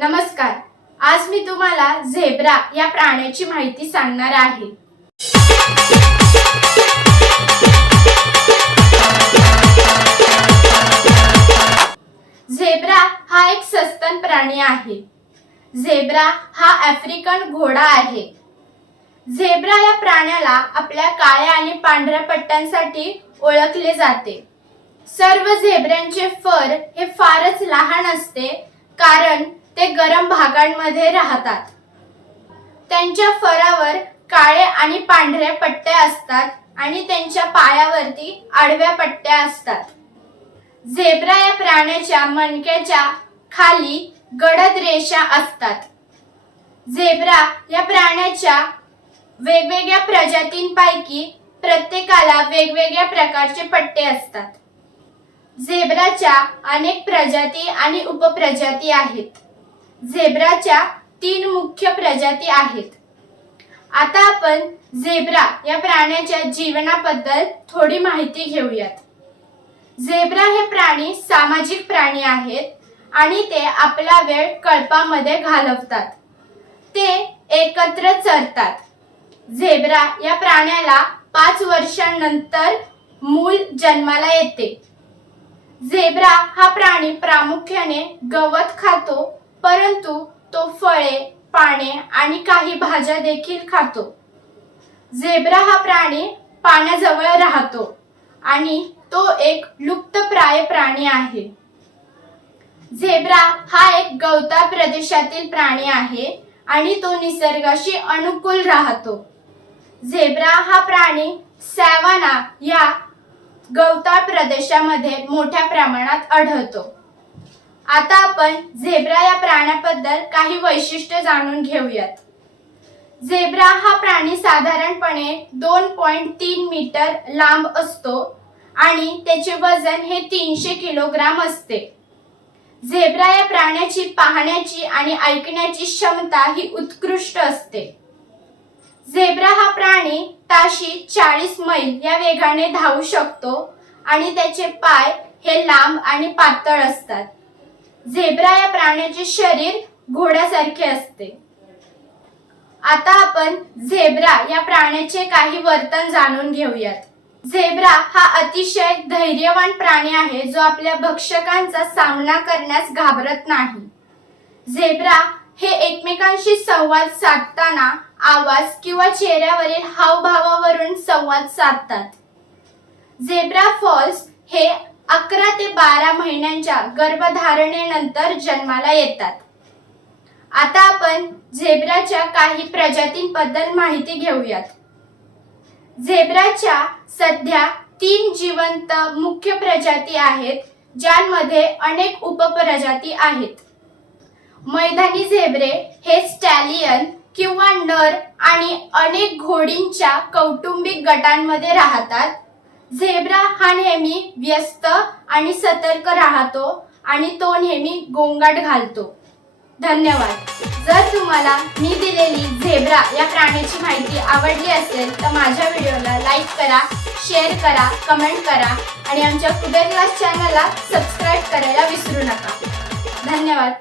नमस्कार. आज मी तुम्हाला झेब्रा या प्राण्याची माहिती सांगणार आहे. झेब्रा हा एक सस्तन प्राणी आहे. झेब्रा हा आफ्रिकन घोडा आहे. झेब्रा या प्राण्याला आपल्या काळ्या आणि पांढऱ्या पट्ट्यांसाठी ओळखले जाते. सर्व झेब्र्यांचे फर हे फारच लहान असते कारण ते गरम भागांमध्ये राहतात. त्यांच्या फरावर काळे आणि पांढऱ्या पट्टे असतात आणि त्यांच्या पायावरती आडव्या पट्ट्या असतात. झेब्रा या प्राण्याच्या मणक्याच्या खाली गडद रेषा असतात. झेब्रा या प्राण्याच्या वेगवेगळ्या प्रजातींपैकी प्रत्येकाला वेगवेगळ्या प्रकारचे पट्टे असतात. झेब्राच्या अनेक प्रजाती आणि उपप्रजाती आहेत. झेब्राच्या तीन मुख्य प्रजाती आहेत. आता आपण झेब्रा या प्राण्याच्या जीवनाबद्दल थोडी माहिती घेऊयात. झेब्रा हे प्राणी सामाजिक प्राणी आहेत आणि ते आपला वेळ कळपामध्ये घालवतात. ते एकत्र चरतात. झेब्रा या प्राण्याला पाच वर्षांनंतर मूल जन्माला येते. झेब्रा हा प्राणी प्रामुख्याने गवत खातो परंतु तो फळे पाने आणि काही भाज्या देखील खातो. झेब्रा हा प्राणी पाण्याजवळ राहतो आणि तो एक लुप्तप्राय प्राणी आहे. झेब्रा हा एक गवता प्रदेशातील प्राणी आहे आणि तो निसर्गाशी अनुकूल राहतो. झेब्रा हा प्राणी सॅवाना या गवताळ प्रदेशामध्ये मोठ्या प्रमाणात आढळतो. आता आपण झेब्रा या प्राण्याबद्दल काही वैशिष्ट्य जाणून घेऊयात. झेब्रा हा प्राणी साधारणपणे दोन पॉइंट तीन मीटर लांब असतो आणि त्याचे वजन हे तीनशे किलोग्राम असते. झेब्रा या प्राण्याची पाहण्याची आणि ऐकण्याची क्षमता ही उत्कृष्ट असते. झेब्रा हा प्राणी ताशी चाळीस मैल या वेगाने धावू शकतो आणि त्याचे पाय हे लांब आणि पातळ असतात. झेब्रा या प्राण्याचे शरीर घोड्यासारखे असते. आता आपण झेब्रा या प्राण्याचे काही वर्तन जाणून घेऊयात. झेब्रा हा अतिशय धैर्यवान प्राणी आहे जो आपल्या भक्षकांचा सामना करण्यास घाबरत नाही. झेब्रा हे एकमेकांशी संवाद साधताना आवाज किंवा चेहऱ्यावरील हावभावावरून संवाद साधतात. झेब्रा फॉल्स हे अकरा ते बारा महिन्यांच्या गर्भधारणेनंतर जन्माला येतात. आता आपण झेब्राच्या काही प्रजातींबद्दल माहिती घेऊयात. झेब्राच्या सध्या तीन जिवंत मुख्य प्रजाती आहेत ज्यांमध्ये अनेक उपप्रजाती आहेत. मैदानी झेब्रे हे स्टॅलियन किंवा नर आणि अनेक घोडींच्या कौटुंबिक गटांमध्ये राहतात. झेब्रा हा नेहमी व्यस्त आणि सतर्क राहतो आणि तो नेहमी गोंगाट घालतो. धन्यवाद. जर तुम्हाला मी दिलेली झेब्रा या प्राण्याची माहिती आवडली असेल तर माझ्या व्हिडिओला लाईक करा शेअर करा कमेंट करा आणि आमच्या कुबेर क्लास चॅनलला सबस्क्राईब करायला विसरू नका. धन्यवाद.